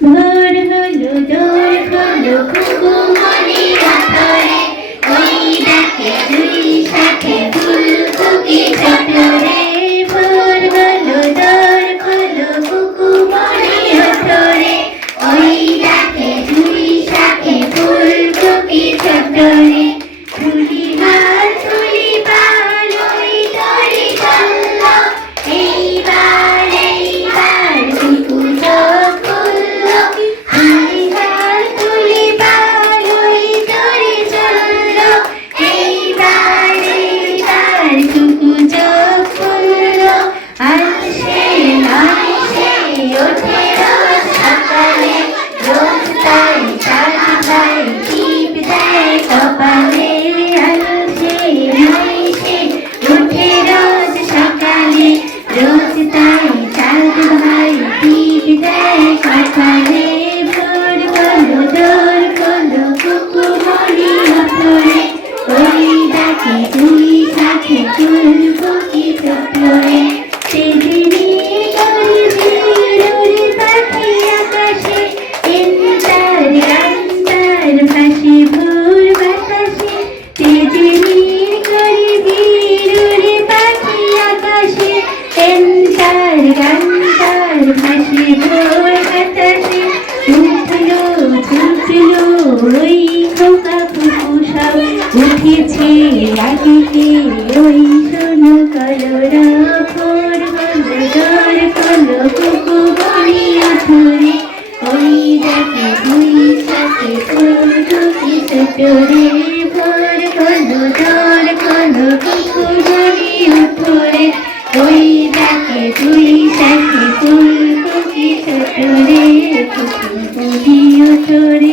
mưa đến nơi nửa đời không được không buông Bye. ওই খোকা কুকুসাও উঠেছে আগে ওই শোন কলরা ফোর বন্ধগার কল কুকু বনি আথুরে ওই দেখে দুই সাথে কোটো কিসে পেরে ফোর বন্ধগার কল কুকু বনি আথুরে ওই দেখে দুই সাথে কোটো কিসে পেরে কুকু বনি আথুরে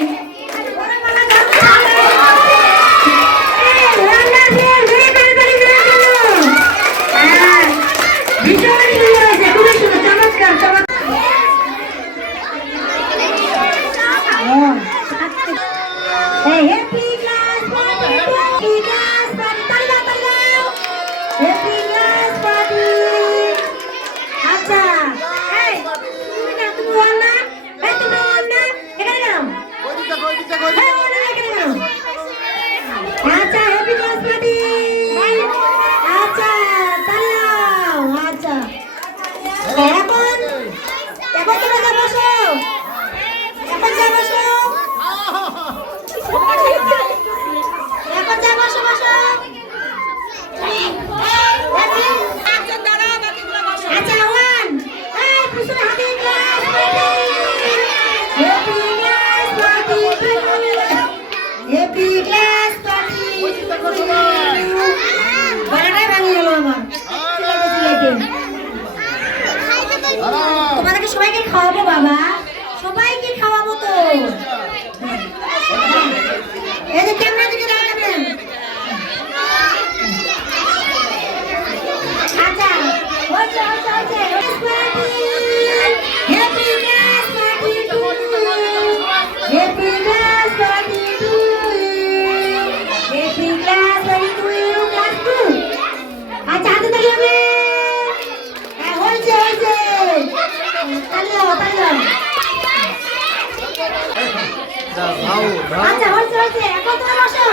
Happy glass, happy class, talaga, talaga. Happy बाबा. আচ্ছা হয়েছে হয়েছে। এখন তোমার আসো